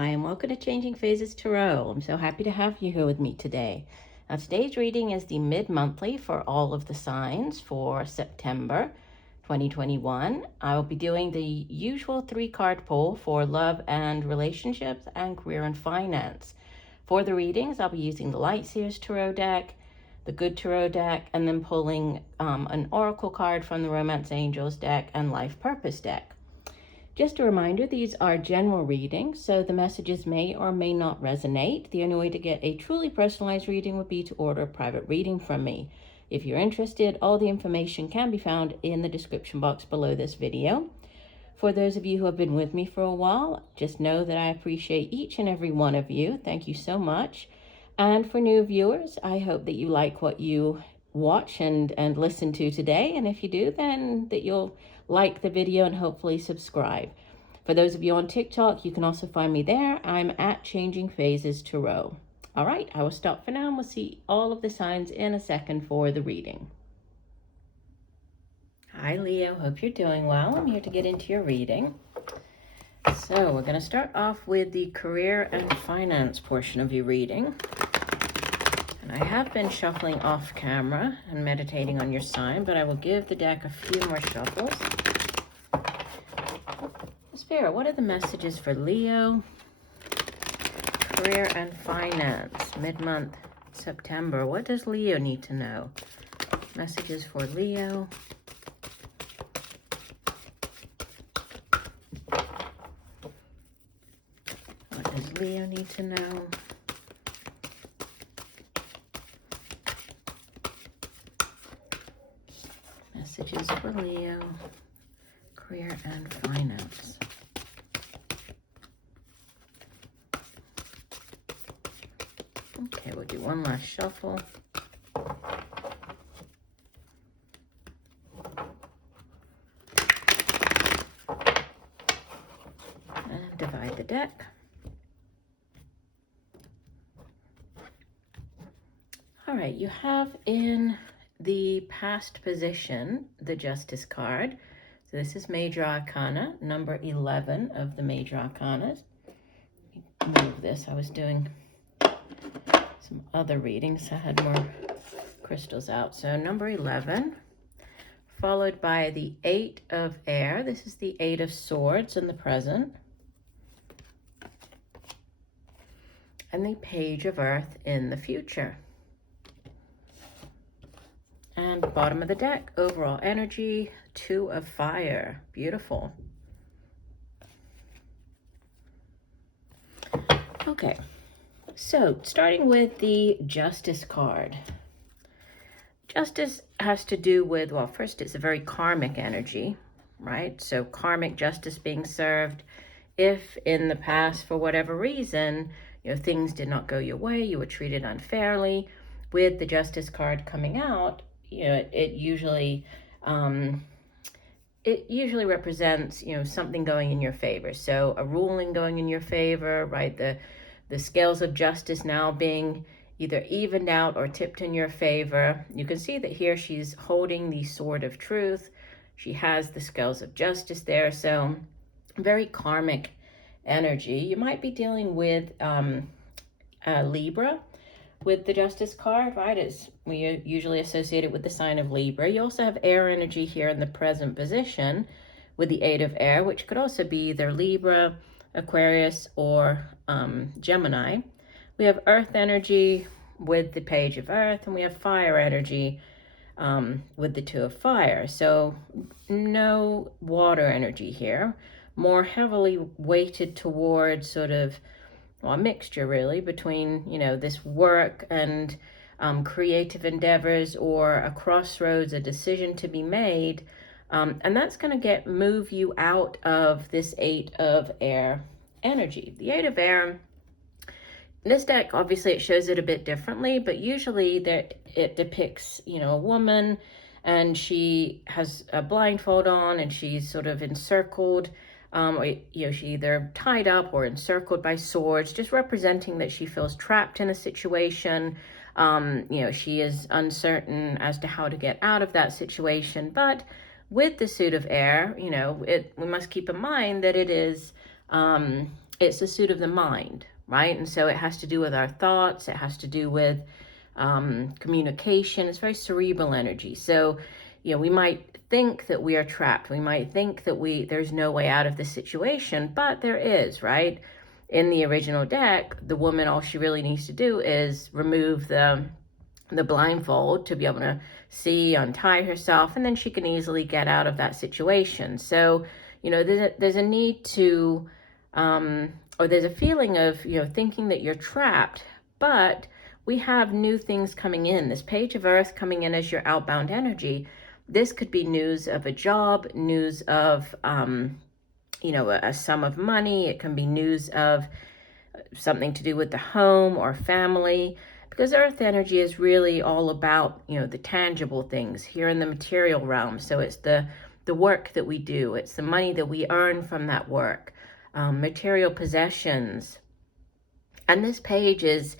Hi, and welcome to Changing Phases Tarot. I'm so happy to have you here with me today. Now, today's reading is the mid-monthly for all of the signs for September 2021. I will be doing the usual 3-card pull for love and relationships and career and finance. For the readings, I'll be using the Light Seers Tarot deck, the Good Tarot deck, and then pulling an Oracle card from the Romance Angels deck and Life Purpose deck. Just a reminder, these are general readings, so the messages may or may not resonate. The only way to get a truly personalized reading would be to order a private reading from me. If you're interested, all the information can be found in the description box below this video. For those of you who have been with me for a while, just know that I appreciate each and every one of you. Thank you so much. And for new viewers, I hope that you like what you watch and listen to today. And if you do, then that you'll like the video and hopefully subscribe. For those of you on TikTok, you can also find me there. I'm at Changing Phases Tarot. All right, I will stop for now and we'll see all of the signs in a second for the reading. Hi, Leo. Hope you're doing well. I'm here to get into your reading. So we're going to start off with the career and finance portion of your reading. And I have been shuffling off camera and meditating on your sign, but I will give the deck a few more shuffles. Spirit, what are the messages for Leo? Career and finance, mid-month, September. What does Leo need to know? Messages for Leo. What does Leo need to know? Messages for Leo, career and finance. Okay, we'll do one last shuffle. And divide the deck. All right, you have in the past position the Justice card. So this is Major Arcana, number 11 of the Major Arcanas. Move this. I was doing some other readings. I had more crystals out. So number 11, followed by the 8 of Air. This is the 8 of Swords in the present. And the Page of Earth in the future. And bottom of the deck, overall energy, 2 of Fire. Beautiful. Okay, so starting with the Justice card. Justice has to do with, well, first it's a very karmic energy, right? So karmic justice being served if in the past, for whatever reason, things did not go your way, you were treated unfairly. With the Justice card coming out, it usually represents, something going in your favor. So a ruling going in your favor, right? The scales of justice now being either evened out or tipped in your favor. You can see that here she's holding the sword of truth. She has the scales of justice there. So very karmic energy. You might be dealing with Libra with the Justice card, right? We usually associate it with the sign of Libra. You also have air energy here in the present position with the 8 of Air, which could also be either Libra, Aquarius, or Gemini. We have earth energy with the Page of Earth, and we have fire energy with the 2 of Fire. So no water energy here, more heavily weighted towards sort of, well, a mixture really between, this work and creative endeavors, or a crossroads, a decision to be made. And that's going to move you out of this 8 of Air energy. The 8 of Air, this deck, obviously it shows it a bit differently, but usually it depicts, a woman, and she has a blindfold on and she's sort of encircled, or she either tied up or encircled by swords, just representing that she feels trapped in a situation. She is uncertain as to how to get out of that situation. But with the suit of air, we must keep in mind that it is it's a suit of the mind, right? And so it has to do with our thoughts. It has to do with communication. It's very cerebral energy. So, we might think that we are trapped. We might think that there's no way out of this situation, but there is, right? In the original deck, the woman, all she really needs to do is remove the blindfold to be able to see, untie herself, and then she can easily get out of that situation. So, there's a need to, or there's a feeling of, thinking that you're trapped, but we have new things coming in. This Page of Earth coming in as your outbound energy. This could be news of a job, news of, a sum of money. It can be news of something to do with the home or family, because earth energy is really all about, the tangible things here in the material realm. So it's the work that we do. It's the money that we earn from that work, material possessions. And this page is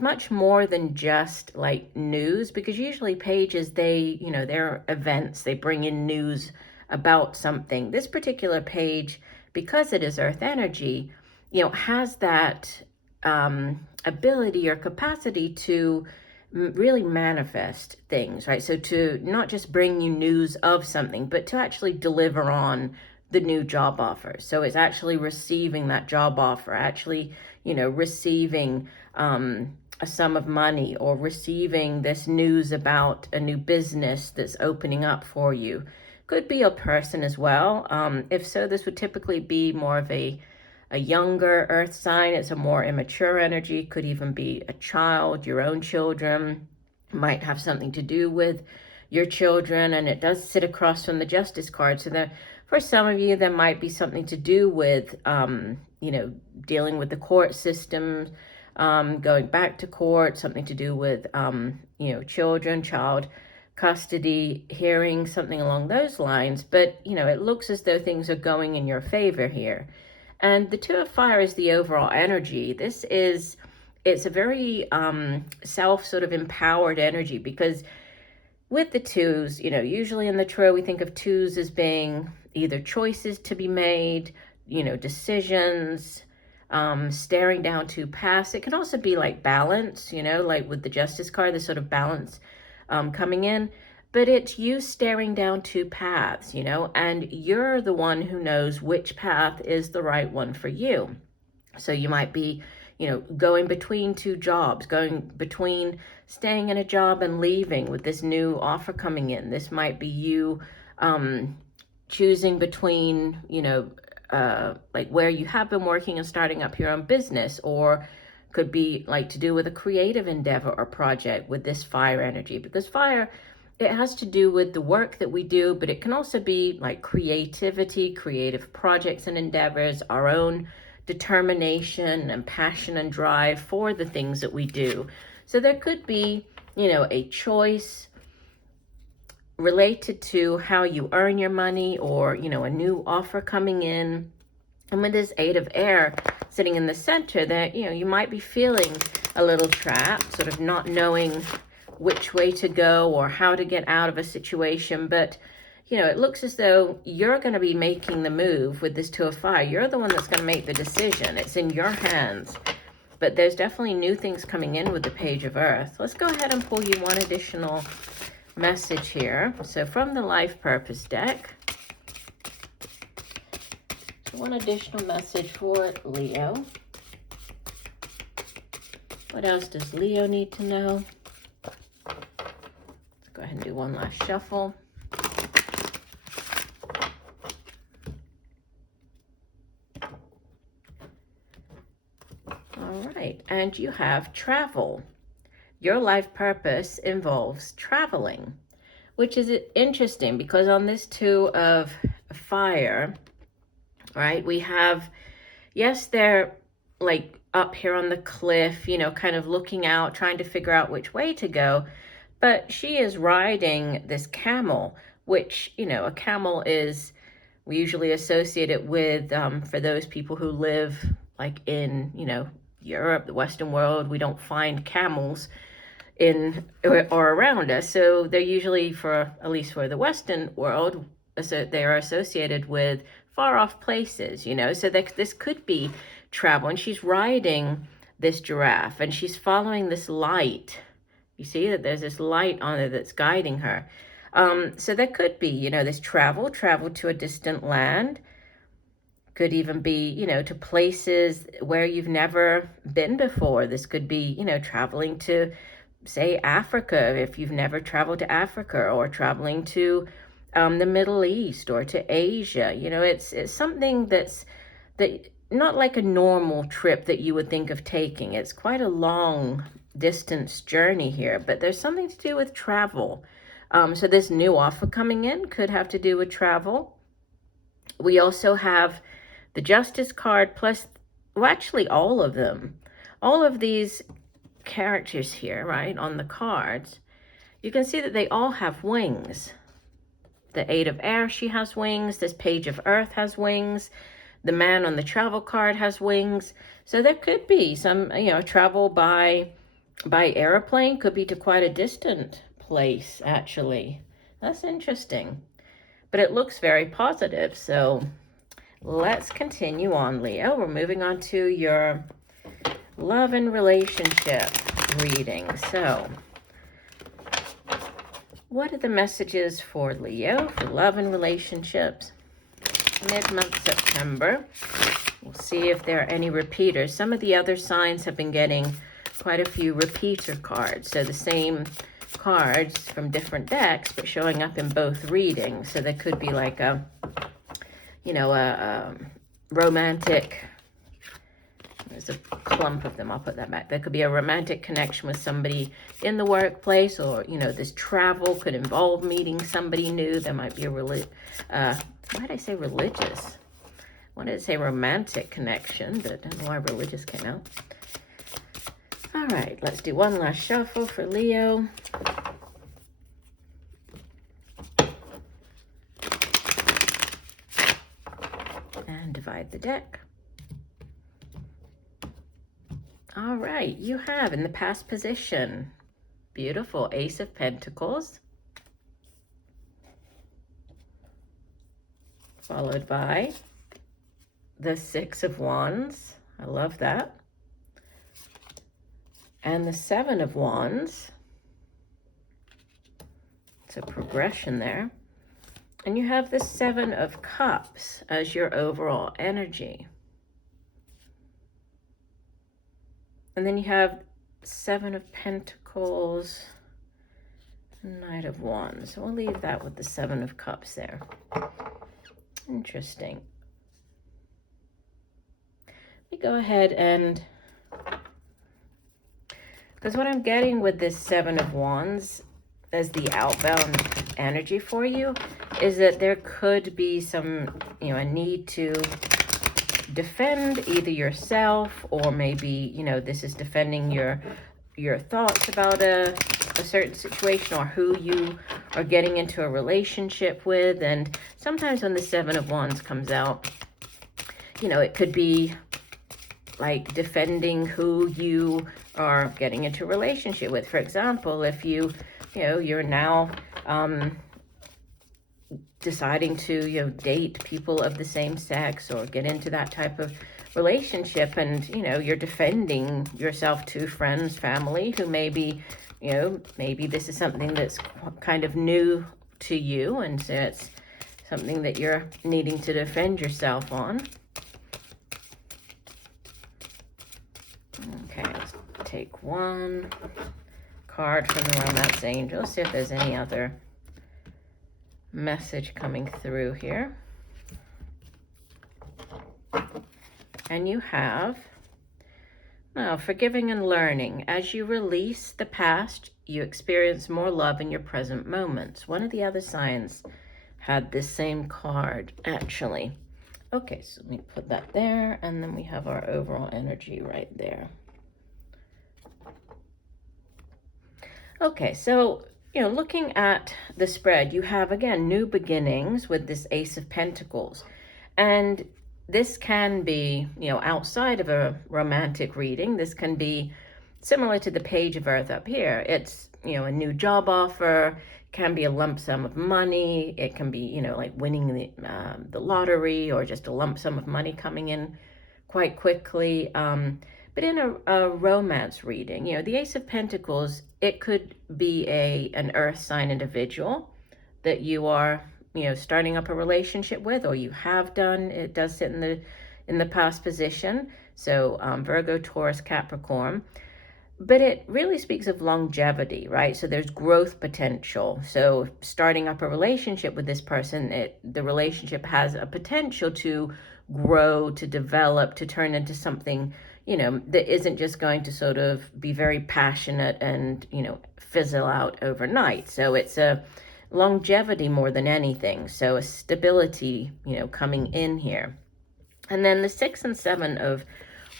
much more than just like news, because usually pages, they're events, they bring in news about something. This particular page, because it is earth energy, has that ability or capacity to really manifest things, right? So to not just bring you news of something, but to actually deliver on the new job offer. So it's actually receiving that job offer, actually, receiving a sum of money, or receiving this news about a new business that's opening up for you. Could be a person as well. If so, this would typically be more of a younger earth sign. It's a more immature energy. Could even be a child, your own children. Might have something to do with your children, and it does sit across from the Justice card. So for some of you, there might be something to do with, dealing with the court system, going back to court, something to do with, children, child custody, hearing, something along those lines. But, it looks as though things are going in your favor here. And the Two of Fire is the overall energy. It's a very self sort of empowered energy, because with the twos, usually in the tarot, we think of twos as being either choices to be made, decisions, staring down two paths. It can also be like balance, like with the Justice card, the sort of balance coming in. But it's you staring down two paths, and you're the one who knows which path is the right one for you. So you might be, going between two jobs, going between staying in a job and leaving with this new offer coming in. This might be you choosing between, like where you have been working and starting up your own business, or could be like to do with a creative endeavor or project with this fire energy, because fire, it has to do with the work that we do, but it can also be like creativity, creative projects and endeavors, our own determination and passion and drive for the things that we do. So there could be, a choice related to how you earn your money, or, a new offer coming in. And with this Eight of Air sitting in the center, that, you might be feeling a little trapped, sort of not knowing which way to go or how to get out of a situation. But, it looks as though you're going to be making the move with this Two of Fire. You're the one that's going to make the decision. It's in your hands. But there's definitely new things coming in with the Page of Earth. Let's go ahead and pull you one additional message here. So from the Life Purpose deck, one additional message for Leo. What else does Leo need to know? Let's go ahead and do one last shuffle. All right, and you have travel. Your life purpose involves traveling, which is interesting, because on this Two of Fire, right, we have, yes, they're like up here on the cliff, kind of looking out, trying to figure out which way to go. But she is riding this camel, which, a camel is, we usually associate it with, for those people who live like in, Europe, the Western world, we don't find camels in or around us. So they're usually, at least for the Western world, so they are associated with far off places, you know, so that this could be travel. And she's riding this giraffe and she's following this light. You see that there's this light on it that's guiding her. So there could be, you know, this travel to a distant land. Could even be, you know, to places where you've never been before. This could be, you know, traveling to, say, Africa, if you've never traveled to Africa, or traveling to the Middle East or to Asia. You know, it's something that not like a normal trip that you would think of taking. It's quite a long distance journey here, but there's something to do with travel. So this new offer coming in could have to do with travel. We also have the Justice card plus, well, actually all of them. All of these characters here, right, on the cards, you can see that they all have wings. The Eight of Air, she has wings. This Page of Earth has wings. The man on the travel card has wings. So there could be some, you know, travel by airplane, could be to quite a distant place, actually. That's interesting. But it looks very positive, so let's continue on, Leo. We're moving on to your love and relationship reading. So what are the messages for Leo for love and relationships mid-month September? We'll see if there are any repeaters. Some of the other signs have been getting quite a few repeater cards. So the same cards from different decks, but showing up in both readings. So there could be like a, you know, a romantic, there's a clump of them, I'll put that back. There could be a romantic connection with somebody in the workplace, or, you know, this travel could involve meeting somebody new. There might be a why did I say religious? I wanted to say romantic connection, but I don't know why religious came out. All right, let's do one last shuffle for Leo. And divide the deck. All right, you have in the past position, beautiful Ace of Pentacles, followed by the Six of Wands. I love that. And the Seven of Wands. It's a progression there. And you have the Seven of Cups as your overall energy. And then you have Seven of Pentacles, Knight of Wands. So we'll leave that with the Seven of Cups there. Interesting. Let me go ahead and, because what I'm getting with this Seven of Wands as the outbound energy for you is that there could be some, you know, a need to defend either yourself, or maybe, you know, this is defending your thoughts about a certain situation, or who you are getting into a relationship with. And sometimes when the Seven of Wands comes out, you know, it could be like defending who you are getting into a relationship with. For example, if you know, you're now deciding to, you know, date people of the same sex or get into that type of relationship, and, you know, you're defending yourself to friends, family who maybe, you know, maybe this is something that's kind of new to you, and so it's something that you're needing to defend yourself on. Okay, let's take one card from the Romance Angel, see if there's any other message coming through here. And you have, now, forgiving and learning. As you release the past, you experience more love in your present moments. One of the other signs had this same card, actually. Okay, so let me put that there, and then we have our overall energy right there. Okay, so, you know, looking at the spread, you have, again, new beginnings with this Ace of Pentacles. And this can be, you know, outside of a romantic reading. This can be similar to the Page of Earth up here. It's, a new job offer, can be a lump sum of money. It can be, like winning the lottery, or just a lump sum of money coming in quite quickly. But in a romance reading, the Ace of Pentacles, it could be an earth sign individual that you are, starting up a relationship with, or you have done. It does sit in the past position. So Virgo, Taurus, Capricorn. But it really speaks of longevity, right? So there's growth potential. So starting up a relationship with this person, the relationship has a potential to grow, to develop, to turn into something, that isn't just going to sort of be very passionate and, fizzle out overnight. So it's a longevity more than anything. So a stability, coming in here. And then the 6 and 7 of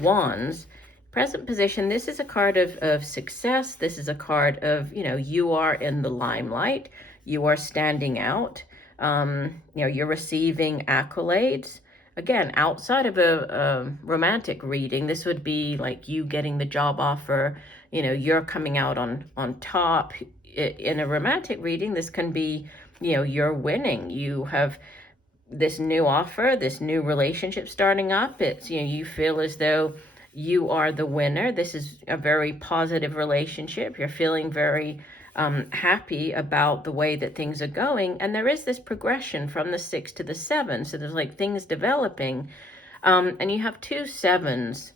Wands, present position, this is a card of success. This is a card of, you are in the limelight. You are standing out. You're receiving accolades. Again, outside of a romantic reading, this would be like you getting the job offer. You're coming out on top. In a romantic reading, this can be, you're winning. You have this new offer, this new relationship starting up. It's, you feel as though you are the winner. This is a very positive relationship. You're feeling very happy about the way that things are going. And there is this progression from the 6 to the 7. So there's like things developing. And you have 2 7s,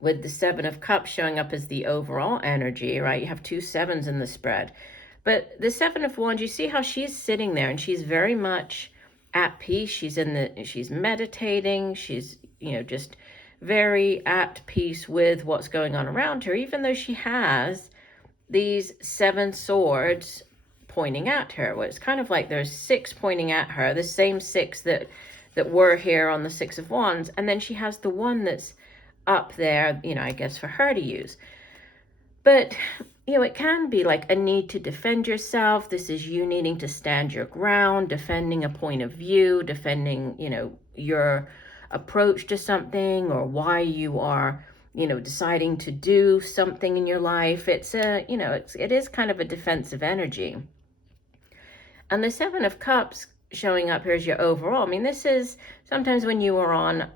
with the 7 of Cups showing up as the overall energy, right? You have 2 7s in the spread. But the 7 of Wands, you see how she's sitting there and she's very much at peace. She's meditating. She's, just very at peace with what's going on around her, even though she has these 7 swords pointing at her. Well, it's kind of like there's 6 pointing at her, the same 6 that were here on the 6 of Wands, and then she has the one that's up there, I guess for her to use. But, it can be like a need to defend yourself. This is you needing to stand your ground, defending a point of view, defending, your approach to something, or why you are, deciding to do something in your life. It's it is kind of a defensive energy. And the 7 of Cups showing up here as your overall. I mean, this is sometimes when you are on,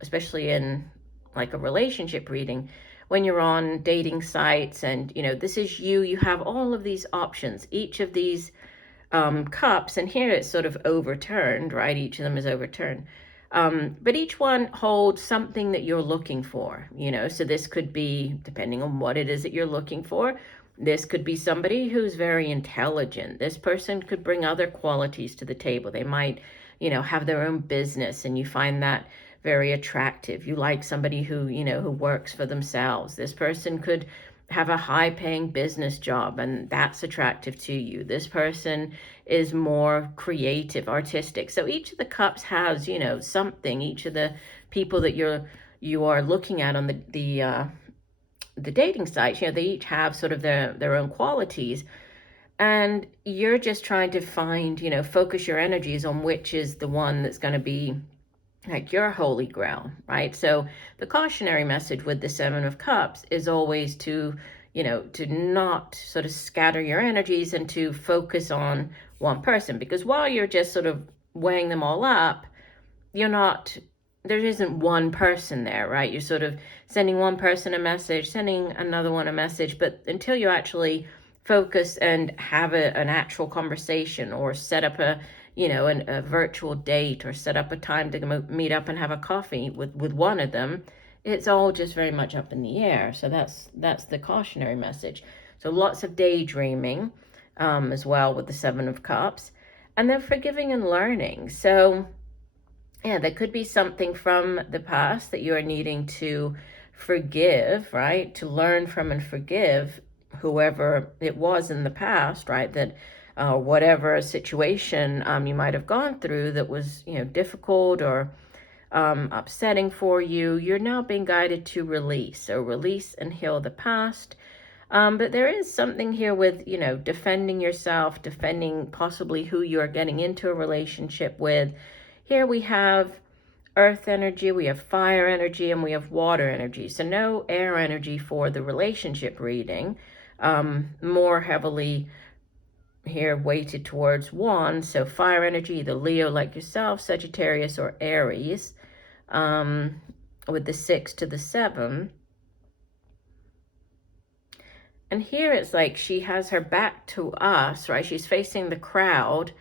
especially in like a relationship reading, when you're on dating sites and, this is you have all of these options, each of these cups, and here it's sort of overturned, right? Each of them is overturned. But each one holds something that you're looking for, so this could be, depending on what it is that you're looking for, this could be somebody who's very intelligent. This person could bring other qualities to the table. They might, have their own business and you find that very attractive. You like somebody who, who works for themselves. This person could have a high-paying business job and that's attractive to you. This person is more creative, artistic. So each of the cups has, something. Each of the people that you are looking at on the dating sites, they each have sort of their own qualities. And you're just trying to find, focus your energies on which is the one that's going to be like your holy grail, right? So the cautionary message with the 7 of Cups is always to, to not sort of scatter your energies and to focus on one person, because while you're just sort of weighing them all up, there isn't one person there, right? You're sort of sending one person a message, sending another one a message, but until you actually focus and have an actual conversation, or set up a virtual date, or set up a time to meet up and have a coffee with one of them, it's all just very much up in the air. So that's the cautionary message. So lots of daydreaming as well with the 7 of Cups. And then forgiving and learning. So yeah, there could be something from the past that you are needing to forgive, right? To learn from and forgive whoever it was in the past, right? That whatever situation you might have gone through that was, difficult or upsetting for you, you're now being guided to release. So release and heal the past. But there is something here with, defending yourself, defending possibly who you're getting into a relationship with. Here we have earth energy, we have fire energy, and we have water energy. So no air energy for the relationship reading. More heavily here weighted towards wands. So fire energy, either Leo like yourself, Sagittarius, or Aries, with the 6 to the 7. And here it's like she has her back to us, right? She's facing the crowd,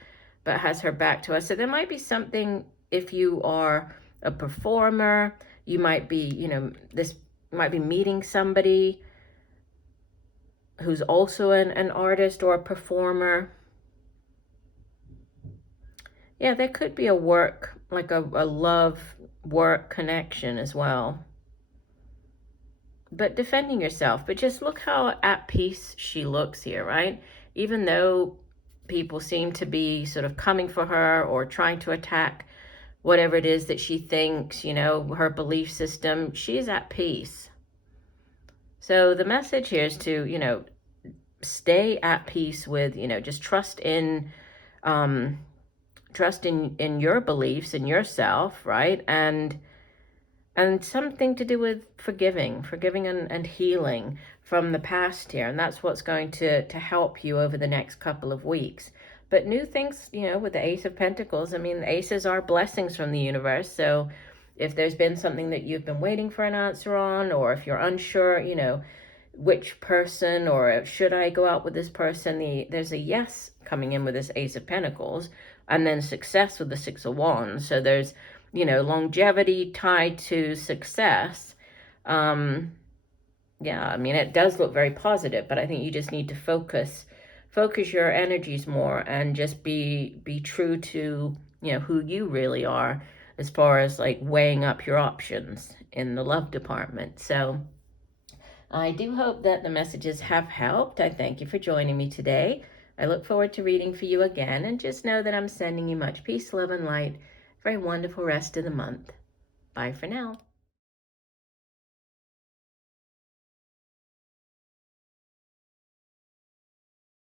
but has her back to us. So there might be something, if you are a performer, you might be, this might be meeting somebody who's also an artist or a performer. Yeah, there could be a work, like a love work connection as well. But defending yourself. But just look how at peace she looks here, right? Even though people seem to be sort of coming for her or trying to attack whatever it is that she thinks, her belief system, she's at peace. So the message here is to, stay at peace with, just trust in your beliefs and yourself, right? And something to do with forgiving and healing from the past here. And that's what's going to help you over the next couple of weeks. But new things, with the Ace of Pentacles, I mean, the aces are blessings from the universe. So if there's been something that you've been waiting for an answer on, or if you're unsure, which person, or should I go out with this person, there's a yes coming in with this Ace of Pentacles, and then success with the Six of Wands. So there's, longevity tied to success. Yeah, I mean, it does look very positive, but I think you just need to focus your energies more and just be true to, who you really are, as far as like weighing up your options in the love department. So I do hope that the messages have helped. I thank you for joining me today. I look forward to reading for you again, and just know that I'm sending you much peace, love, and light for a wonderful rest of the month. Bye for now.